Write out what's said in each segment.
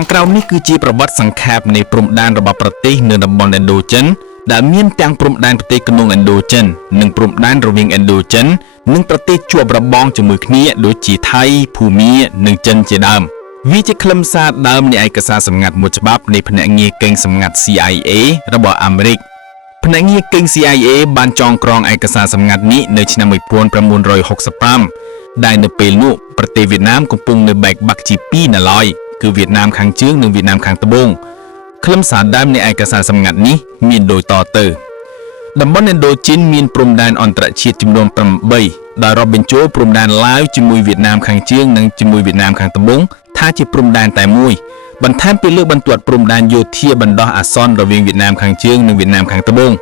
ខាងក្រោមនេះគឺជាប្រវត្តិសង្ខេបនៃព្រំដែនរបស់ប្រទេសនៅតំបន់ឥណ្ឌូចិនដែលមានទាំងព្រំដែនប្រទេសក្នុងឥណ្ឌូចិននិងព្រំដែនរវាងឥណ្ឌូចិននិងប្រទេសជាប់របងជាមួយគ្នាដូចជាថៃភូមានិងចិនជាដើមវាជាខ្លឹមសារដើមនៃឯកសារសម្ងាត់មួយច្បាប់នៃភ្នាក់ងារកេងសម្ងាត់ CIA របស់អាមេរិកភ្នាក់ងារកេង CIA បានចងក្រងឯកសារសម្ងាត់នេះនៅឆ្នាំ1965ដែលនៅពេលនោះប្រទេសវៀតណាមកំពុងនៅបែកបាក់ជាពីរនៅឡើយគឺវៀតណាមខាងជើងនិងវៀតណាមខាងត្បូងខ្លឹមសារដើមនៃឯកសារសម្ងាត់នេះមានដូចតទៅតំបន់ឥណ្ឌូចិនមានព្រំដែនអន្តរជាតិចំនួន8ដែលរាប់បញ្ចូលព្រំដែនឡាវជាមួយវៀតណាមខាងជើងនិងជាមួយវៀតណាមខាងត្បូងថាជាព្រំដែនតែមួយបន្ថែមពីលើបន្ទាត់ព្រំដែនយោធាបណ្ដោះអាសន្នរវាងវៀតណាមខាងជើងនិងវៀតណាមខាងត្បូង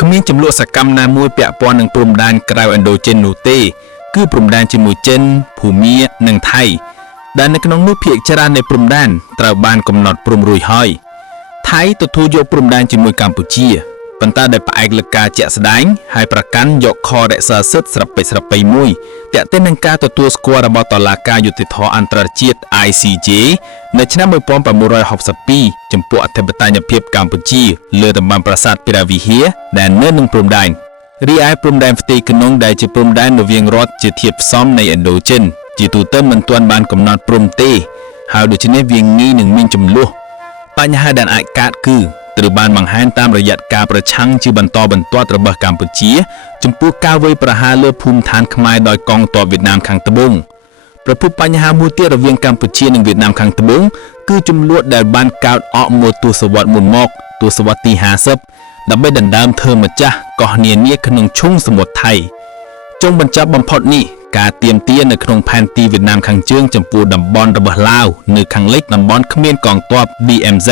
គ្មានចំនួនសកម្មណាមួយពាក់ព័ន្ធនឹងព្រំដែនក្រៅឥណ្ឌូចិននោះទេគឺព្រំដែនជាមួយចិនភូមានិងថៃដែលនៅក្នុងនោះភាគច្រើននៃព្រំដែនត្រូវបានកំណត់ព្រំរួចហើយថៃទទួលយកព្រំដែនជាមួយកម្ពុជាប៉ុន្តែដោយផ្អែកលើការជាក់ស្ដែងហើយប្រកាន់យកខរក្សាសិទ្ធិស្របពេចស្របពេមួយទាក់ទិននឹងការទទួលស្គាល់របស់តុលាការយុត្តិធម៌អន្តរជាតិ ICJ នៅឆ្នាំ1962ចំពោះអធិបតេយ្យភាពកម្ពុជាលើតំបន់ប្រាសាទពារាវិហារដែលនៅនឹងព្រំដែនរីឯព្រំដែនផ្ទៃក្នុងដែលជាព្រំដែនរវាងរដ្ឋជាធាតុផ្សំនៃឥណ្ឌូចិនជាទូទៅមិនទាន់បានកំណត់ព្រំទេហើយដូច្នេះវាងាយនឹងមានចំនួនបញ្ហាដែលអាចកើតគឺត្រូវបានបង្ហាញតាមរយៈការប្រឆាំងជាបន្តបន្ទាប់របស់កម្ពុជាចំពោះការវាយប្រហារលើភូមិឋានខ្មែរដោយកងទ័ពវៀតណាមខាងត្បូងប្រភពបញ្ហាមួយទៀតរវាងកម្ពុជានិងវៀតណាមខាងត្បូងគឺចំនួនដែលបានកើតអកមួយទសវត្សរ៍មុនមកទសវត្សរ៍ទី50ដើម្បីដណ្ដើមធ្វើម្ចាស់កោះនានាក្នុងឈូងសមុទ្រថៃចុងបញ្ចប់បំផុតនេះការទៀមទានៅក្នុងផែនទីវៀតណាមខាងជើងចំពោះតំបន់របស់ឡាវនៅខាងលិចតំបន់គ្មានកងទ័ព DMZ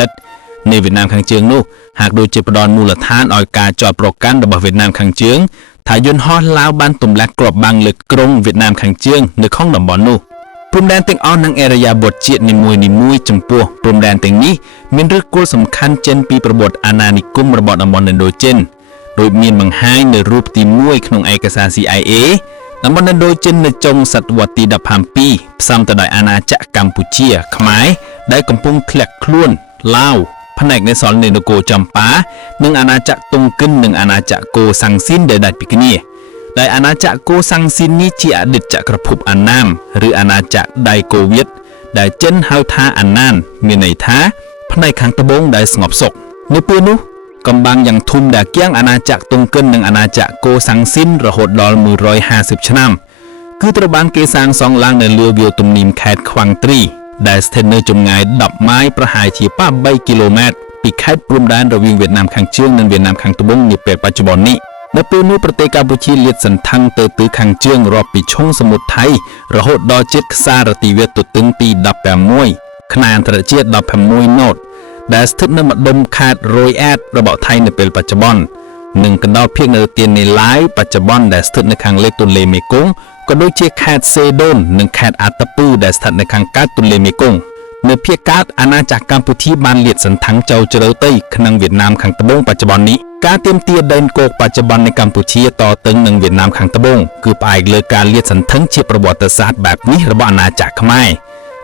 នៃវៀតណាមខាងជើងនោះហាក់ដូចជាផ្ដល់មូលដ្ឋានឲ្យការចោទប្រកាន់របស់វៀតណាមខាងជើងថាយន្តហោះឡាវបានទម្លាក់គ្រាប់បាំងលើក្រុងវៀតណាមខាងជើងនៅក្នុងតំបន់នោះព្រំដែនទាំងអស់និងអេរយាប័តជាតិនីមួយៗចំពោះព្រំដែនទាំងនេះមានឫសគល់សំខាន់ចេញពីប្រវត្តិអាណានិគមរបស់តំបន់ឥណ្ឌូចិនដោយមានបង្ហាញនៅរូបទី1ក្នុងឯកសារ CIA តំបន់ឥណ្ឌូចិននៅចុងសតវត្សទី17ផ្សំទៅដោយអាណាចក្រកម្ពុជាខ្មែរដែលកំពុងធ្លាក់ខ្លួនឡាវផ្នែកនៃសល់នៃនគរចម្ប៉ានិងអាណាចក្រតុងគិននិងអាណាចក្រកូសាំងស៊ីនដែលដាច់ពីគ្នាដែលអាណាចក្រកូសាំងស៊ីននេះជាអតីតចក្រភពអាណាមឬអាណាចក្រដៃកូវៀតដែលចិនហៅថាអាណានមានន័យថាផ្នែកខាងត្បូងដែលស្ងប់សុខនៅពេលនោះកំបាំងយ៉ាងធំដែលគៀងអាណាចក្រតុងគិននិងអាណាចក្រកូសាំងស៊ីនរហូតដល់150ឆ្នាំគឺត្រូវបានគេសាងសង់ឡើងនៅលើវាលទំនាបខេត្តខ្វាំងត្រីដែលស្ថិតនៅចម្ងាយ10ម៉ាយប្រហែលជា3គីឡូម៉ែត្រពីខេត្តព្រំដែនរវាងវៀតណាមខាងជើងនិងវៀតណាមខាងត្បូងនាពេលបច្ចុប្បន្ននេះនៅពេលនោះប្រទេសកម្ពុជាលាតសន្ធឹងទៅទិសខាងជើងរាប់ពីឈូងសមុទ្រថៃរហូតដល់ជិតខ្សែរទីវាលទទឹងទី16ខ្នាតអន្តរជាតិ16 ណូតដែលស្ថិតនៅម្ដុំខេត្តរយអែតរបស់ថៃនៅពេលបច្ចុប្បន្ននិងកណ្ដាលភាគនៅទីនៃឡាយបច្ចុប្បន្នដែលស្ថិតនៅខាងលិចទន្លេមេគង្គក៏ដូចជាខេត្តសេដូននិងខេត្តអាតពឺដែលស្ថិតនៅខាងកើតទន្លេមេគង្គនៅភាគកើតអាណាចក្រកម្ពុជាបានលាតសន្ធឹងចូលជ្រៅទៅក្នុងវៀតណាមខាងត្បូងបច្ចុប្បន្ននេះការទាមទារដែនគោកបច្ចុប្បន្ននៃកម្ពុជាតទៅនឹងវៀតណាមខាងត្បូងគឺផ្អែកលើការលាតសន្ធឹងជាប្រវត្តិសាស្ត្របែបនេះរបស់អាណាចក្រខ្មែរ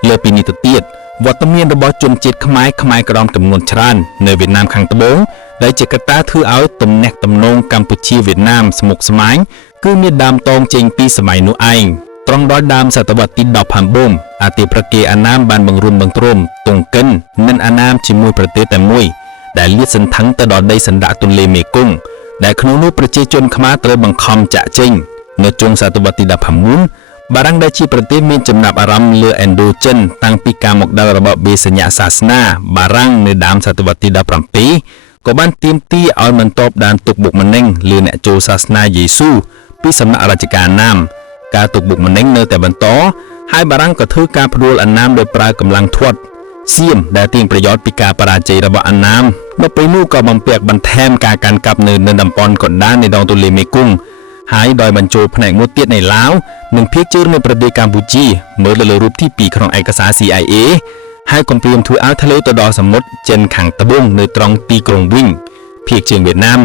លើពីនេះទៅទៀតវត្តមានរបស់ជនជាតិខ្មែរក្រមចំនួនច្រើននៅវៀតណាមខាងត្បូងដែលជាកត្តាធ្វើឲ្យទំនាក់ទំនងកម្ពុជាវៀតណាមស្មុគស្មាញគឺមានដើមតងចេញពីសម័យនោះឯងត្រង់ដល់ដើមសតវត្សទី19អាទាប្រគេអាណាមបានបង្រួមបង្ទ្រមតុងកិននិងអាណាមជាមួយប្រទេសតែមួយដែលលាតសន្ធឹងទៅដល់ដីសណ្ដាក់ទន្លេមេគង្គដែលក្នុងនោះប្រជាជនខ្មែរត្រូវបង្ខំចាក់ចេញនៅចុងសតវត្សទី19បារាំងដែលជាប្រទេសមានចំណាប់អារម្មណ៍លើឥណ្ឌូចិនតាំងពីការមកដល់របបបេសញ្ញសាសនាបារាំងនៅដើមសតវត្សទី17ក៏បានទាមទារឲ្យមិនតបដានទុកបុកម្នេញលើអ្នកចូលសាសនាយេស៊ូពីសំណាក់រាជការណាមការទុកបុកម្នេញនៅតែបន្តហើយបារាំងក៏ធ្វើការផ្ដួលអាណាមដោយប្រើកម្លាំងធាត់សៀមដែលទាញប្រយោជន៍ពីការបរាជ័យរបស់អាណាមនៅពេលនោះក៏បំពាក់បន្ថែមការកាន់កាប់នៅតំបន់កណ្ដាលនៃដងទន្លេមេគង្គហើយដោយបញ្ចូលផ្នែកមួយទៀតនៃឡាវនិងភាគជើងនៃប្រទេសកម្ពុជាមើលលើរូបទី2ក្នុងឯកសារ CIA ហើយកំពុងធ្វើឲ្យធ្លាយទៅដល់សមុទ្រចិនខាងត្បូងនៅត្រង់ទីក្រុងវិញភាគជើងវៀតណាម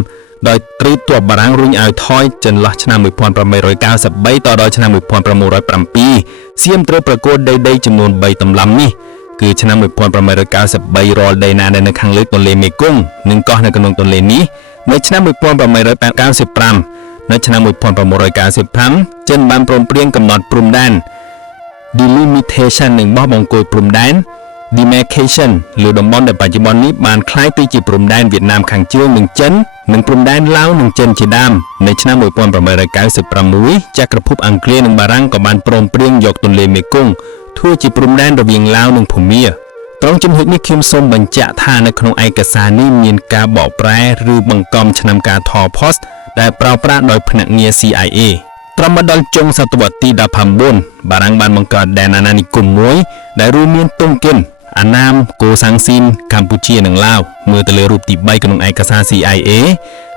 ដោយត្រូវទ័ពបារាំងរុញឲ្យថយចន្លោះឆ្នាំ1893តដល់ឆ្នាំ1907សៀមត្រូវប្រកួតដីចំនួន3តម្លំនេះ គឺឆ្នាំ1893រាល់ដីណាដែលនៅខាងលើទន្លេមេគង្គនិងកោះនៅក្នុងទន្លេនេះនៅឆ្នាំ1895នៅឆ្នាំ1995ចិនបានព្រមព្រៀងកំណត់ព្រំដែន delimitation និងបោះបង្គោលព្រំដែន demarcation លើតំបន់ដែលបច្ចុប្បន្ននេះបានក្លាយទៅជាព្រំដែនវៀតណាមខាងជើងនិងចិននិងព្រំដែនឡាវនិងចិនជាដើមនៅឆ្នាំ1896ចក្រភពអង់គ្លេសនិងបារាំងក៏បានព្រមព្រៀងយកទន្លេមេគង្គធ្វើជាព្រំដែនរវាងឡាវនិងភូមាត្រង់ចំណុចនេះខ្ញុំសូមបញ្ជាក់ថានៅក្នុងឯកសារនេះមានការបកប្រែឬបង្កប់ឆ្នាំការថតផុសដែលប្រើប្រាស់ដោយភ្នាក់ងារ CIA ត្រឹមមកដល់ចុងសតវត្សទី19បារាំងបានបង្កើតដែនអាណានិគមមួយដែលរួមមានតុងគិនអាណាមកូសាំងស៊ីនកម្ពុជានិងឡាវមើលទៅលើរូបទី3ក្នុងឯកសារ CIA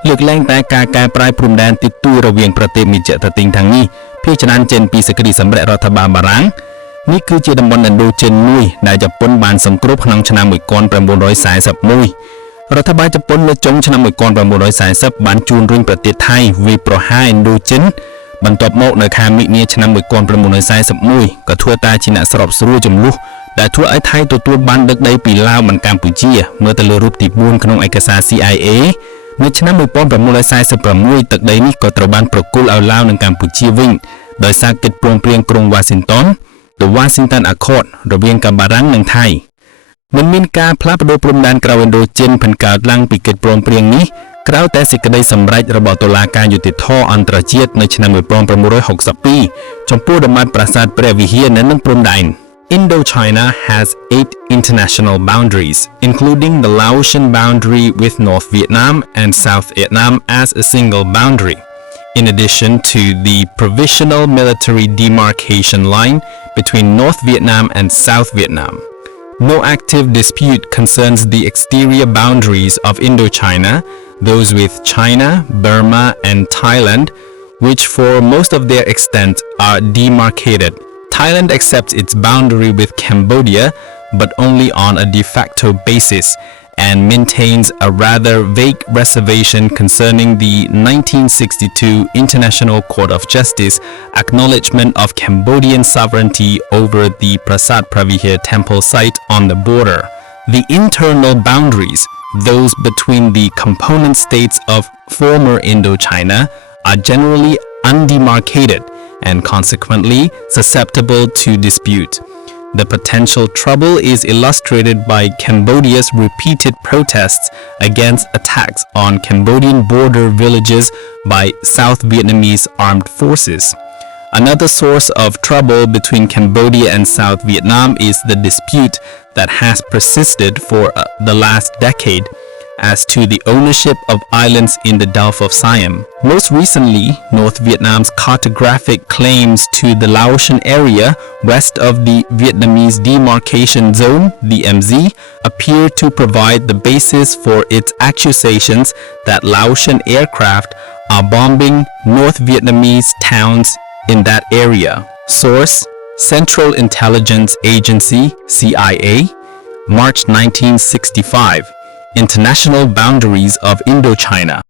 លើកលែងតែការកែប្រែព្រំដែនទីទួយរវាងប្រទេសមីជតទីងទាំងនេះភាគច្រើនចេញពីសេចក្តីសម្រេចរដ្ឋបាលបារាំងនេះគឺជាតំបន់ឥណ្ឌូចិនមួយដែលជប៉ុនបានសង្គ្រោះក្នុងឆ្នាំ1941រដ្ឋបាលជប៉ុននៅចុងឆ្នាំ1940បានជួញរុញប្រទេសថៃវាយប្រហារឥណ្ឌូចិនបន្ទាប់មកនៅខែមិនិនាឆ្នាំ1941ក៏ធ្វើតែជាអ្នកស្របស្រួលចំនួនដែលធ្វើឲ្យថៃទទួលបានដឹកដីពីឡាវមិនកម្ពុជាមើលទៅលើរូបទី4ក្នុងឯកសារ CIA នៅឆ្នាំ1946ទឹកដីនេះក៏ត្រូវបានប្រគល់ឲ្យឡាវនិងកម្ពុជាវិញដោយសារកិច្ចព្រមព្រៀងក្រុងវ៉ាស៊ីនតោន The Washington Accord រវាងកម្ពុជាបារាំងនិងថៃមិនមានការផ្លាស់ប្ដូរព្រំដែនក្រៅឥណ្ឌូចិនផិនកើតឡើងពីកិច្ចព្រមព្រៀងនេះក្រៅតែសេចក្តីសម្រេចរបស់តុលាការយុត្តិធម៌អន្តរជាតិនៅឆ្នាំ1962ចំពោះដំណើរប្រាសាទព្រះវិហារនៅនឹងព្រំដែនIndochina has 8 international boundaries, including the Laotian boundary with North Vietnam and South Vietnam as a single boundary, in addition to the provisional military demarcation line between North Vietnam and South Vietnam. No active dispute concerns the exterior boundaries of Indochina, those with China, Burma, and Thailand, which for most of their extent are demarcated. Thailand accepts its boundary with Cambodia, but only on a de facto basis, and maintains a rather vague reservation concerning the 1962 International Court of Justice acknowledgement of Cambodian sovereignty over the Prasat Pravihar temple site on the border. The internal boundaries, those between the component states of former Indochina, are generally undemarcated and consequently susceptible to dispute. The potential trouble is illustrated by Cambodia's repeated protests against attacks on Cambodian border villages by South Vietnamese armed forces. Another source of trouble between Cambodia and South Vietnam is the dispute that has persisted for the last decade as to the ownership of islands in the Gulf of Siam. Most recently, North Vietnam's cartographic claims to the Laotian area west of the Vietnamese Demarcation Zone, DMZ, appear to provide the basis for its accusations that Laotian aircraft are bombing North Vietnamese towns in that area. Source: Central Intelligence Agency, CIA, March 1965. International boundaries of Indochina.